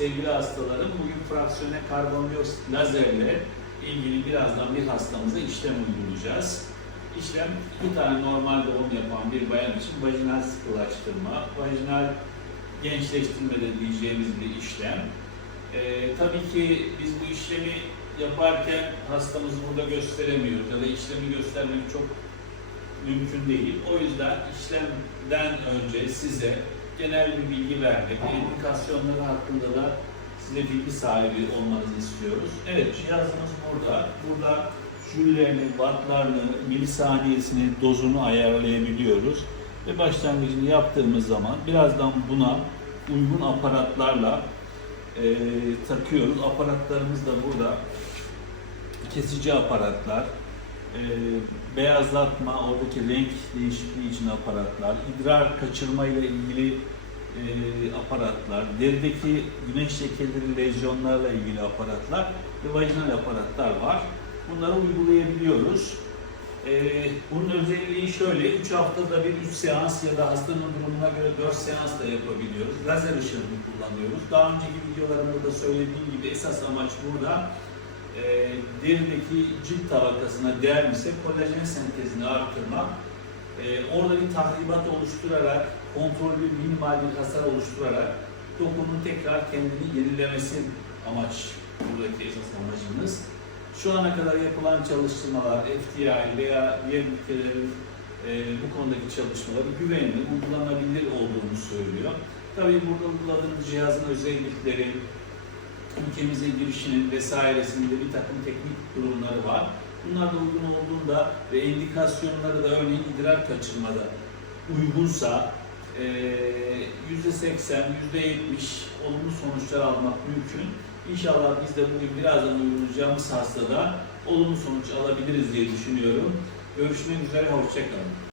sevgili hastalarım. Bugün fraksiyone karbondioksit lazerle ilgili birazdan bir hastamıza işlem uygulayacağız. İşlem iki tane normal doğum yapan bir bayan için vajinal sıkılaştırma, vajinal gençleştirme de diyeceğimiz bir işlem. Ee, tabii ki biz bu işlemi yaparken hastamızı burada gösteremiyoruz ya da işlemi göstermek çok mümkün değil. O yüzden işlemden önce size genel bir bilgi vermek, indikasyonları hakkında da size bilgi sahibi olmanızı istiyoruz. Evet, cihazımız burada. Burada jüllerini, wattlarını, milisaniyesini, dozunu ayarlayabiliyoruz. Ve başlangıcını yaptığımız zaman birazdan buna uygun aparatlarla e, takıyoruz. Aparatlarımız da burada. Kesici aparatlar, e, beyazlatma, oradaki renk değişikliği için aparatlar, idrar kaçırma ile ilgili e, aparatlar, derideki güneş lekeleri, lezyonlarla ilgili aparatlar ve vajinal aparatlar var. Bunları uygulayabiliyoruz. E, bunun özelliği şöyle, 3 haftada bir 3 seans ya da hastanın durumuna göre 4 seans da yapabiliyoruz. Lazer ışınını kullanıyoruz. Daha önceki videolarımda da söylediğim gibi esas amaç burada e, derideki cilt tabakasına değermişse kolajen sentezini arttırmak, e, orada bir tahribat oluşturarak, kontrollü minimal bir hasar oluşturarak dokunun tekrar kendini yenilemesi amaç buradaki esas amacımız. Şu ana kadar yapılan çalışmalar, FTI veya diğer ülkelerin e, bu konudaki çalışmaları güvenli, uygulanabilir olduğunu söylüyor. Tabii burada uyguladığımız cihazın özellikleri, ülkemize girişinin vesairesinde bir takım teknik durumları var. Bunlar da uygun olduğunda ve indikasyonları da örneğin idrar kaçırmada uygunsa eee, %80, %70 olumlu sonuçlar almak mümkün. İnşallah biz de bugün birazdan uygulayacağımız hastada olumlu sonuç alabiliriz diye düşünüyorum. Görüşmek üzere, hoşçakalın.